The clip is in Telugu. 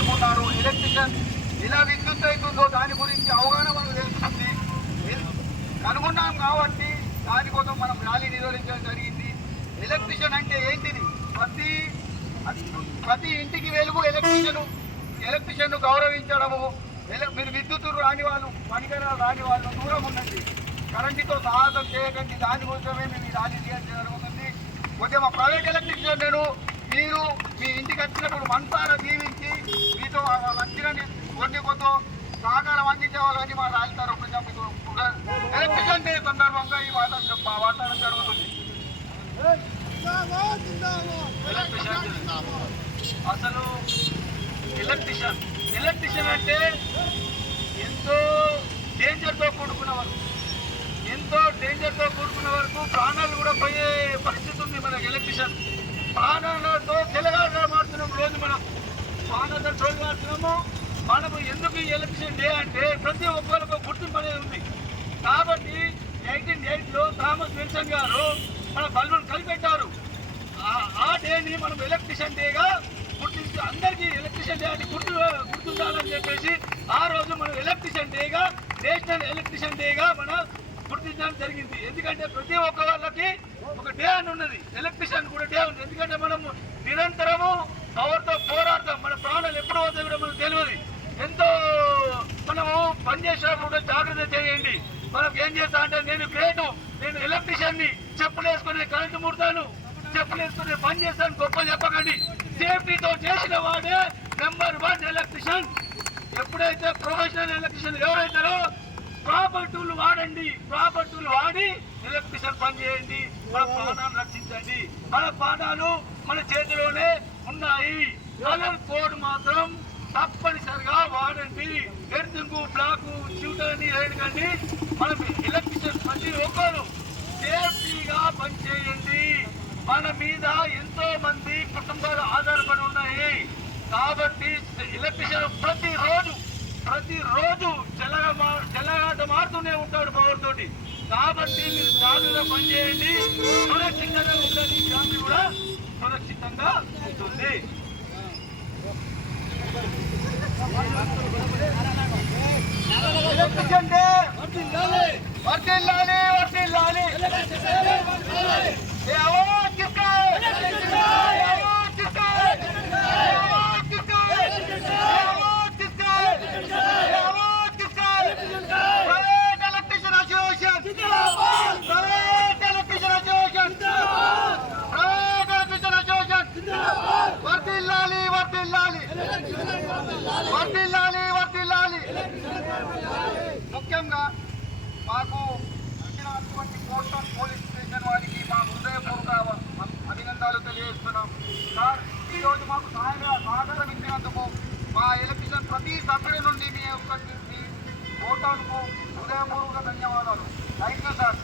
అనుకున్నారు. ఎలక్ట్రిషియన్ ఇలా విద్యుత్ అవుతుందో దాని గురించి అవగాహన మనకు తెలుస్తుంది. కనుగొన్నాం కాబట్టి దానికోసం మనం ర్యాలీ నిర్వహించడం జరిగింది. ఎలక్ట్రిషియన్ అంటే ఏంటిది? ప్రతి ప్రతి ఇంటికి వెలుగు ఎలక్ట్రిషియన్ ఎలక్ట్రిషియన్ను గౌరవించడము. మీరు విద్యుత్ రాని వాళ్ళు పనికరాలు రాని వాళ్ళు దూరం ఉండండి. కరెంటుతో సాహసం చేయకండి. దానికోసమే మేము ఈ ర్యాలీ చేయడం జరుగుతుంది. కొద్దిగా మా ప్రైవేట్ ఎలక్ట్రిషియన్ నేను మీరు మీ ఇంటికి వచ్చినప్పుడు మనసారా దీవించి మీతో వచ్చిన కొన్ని కొంత సహకారం అందించే వాళ్ళని మా రాజధాని తరఫున మీకు ఎలక్ట్రిషియన్ డే సందర్భంగా ఈ వాతావరణం వాతావరణం జరుగుతుంది. అసలు ఎలక్ట్రిషియన్ ఎలక్ట్రిషియన్ అంటే ఎంతో డేంజర్తో కూడుకున్న వరకు ఎంతో డేంజర్తో కూడుకున్న వరకు ప్రాణాలు కూడా పోయే పరిస్థితి ఉంది మనకి ఎలక్ట్రిషియన్. ప్రాణాలతో మారుతున్నాం రోజు మనం ప్రాణాలతో మారుతున్నాము మనము ఎందుకు ఎలక్షన్ డే అంటే ప్రతి ఒక్కరికి గుర్తింపు అనేది ఉంది. కాబట్టి ఎయిటీన్ ఎయిట్లో థామస్ విల్సన్ గారు మన బల్బును కలిపెట్టారు ఆ- డేని మనం ఎలక్ట్రిషియన్ డేగా గుర్తించి అందరికీ ఎలక్ట్రిషియన్ డే అని గుర్తు గుర్తుండాలని చెప్పేసి ఆ రోజు మనం ఎలక్ట్రిషియన్ డేగా నేషనల్ ఎలక్ట్రిషియన్ డేగా మన గుర్తించడం జరిగింది. ఎందుకంటే ప్రతి ఒక్క వాళ్ళకి ఒక డే అని ఉన్నది. ఎలక్ట్రిషియన్ కూడా డే ఉంది. ఎందుకంటే మనం నిరంతరము పవర్తో పోరాడతాం? మన ప్రాణాలు ఎప్పుడు పోతాయి కూడా మనకు తెలియదు. ఎంతో మనము పనిచేసినప్పుడు కూడా జాగ్రత్త చేయండి. మనకు ఏం చేస్తా అంటే నేను గ్రేటు నేను ఎలక్ట్రిషియన్ని చెప్పులు వేసుకునే కరెంటు ముడతాను చెప్పులు వేసుకుని పని చేస్తాను. గొప్ప చెప్పకండి. సేఫ్టీతో చేసిన వాడే నెంబర్ వన్ ఎలక్ట్రిషియన్ ఎప్పుడైతే ప్రొఫెషనల్ ఎలక్ట్రిషియన్ ఎవరైతారో ప్రాపర్ టూల్ వాడండి ప్రాపర్ టూల్ వాడి ఎలక్ట్రిషన్ పని చేయండి మన ప్రాణాలు రక్షించండి. మన ప్రాణాలు మన చేతిలోనే ఉన్నాయి. కలర్ కోడ్ మాత్రం తప్పనిసరిగా వాడండి. ఎర్తింగ్ బ్లాక్ షూటర్ అని మనం ఎలక్ట్రిషన్ ప్రతి ఒక్కరు సేఫ్టీగా పనిచేయండి మన మీద ఎంతో మంది కుటుంబాలు ఆధారపడి ఉన్నాయి. కాబట్టి ఎలక్ట్రిషన్ ప్రతి ప్రతిరోజు ప్రతి రోజు చెలగా మా- చెలగాట ఉంటాడు పవర్ తోటి కాబట్టి మీరు జాగ్రత్తగా పనిచేయండి. సురక్షితంగా ఉండండి. ఫ్యామిలీ కూడా సురక్షితంగా ఉంటుంది. వర్తిల్లాలి వర్తిల్లాలి వర్తిల్లాలి వర్ధిల్లాలి ఏ అవార్డ్ కిస్కా ఏ అవార్డ్ కిస్కా ఏ అవార్డ్ కిస్కా ఏ అవార్డ్ కిస్కా ఏ award కిస్కా private electrician association private electrician association private electrician association వర్ధిల్లాలి వర్తిల్లాలి వర్తిల్లాలి ముఖ్యంగా మాకు ఇచ్చినటువంటి కోస్టల్ పోలీస్ స్టేషన్ వారికి మా హృదయపూర్వక అభినందనలు తెలియజేస్తున్నాం. సార్ ఈరోజు మాకు సహాయంగా సహకారం ఇచ్చినందుకు మా ఎలక్షన్ ప్రతి సభ్యుడి నుండి మీ యొక్క మీ హృదయపూర్వక ధన్యవాదాలు. Thank you sir.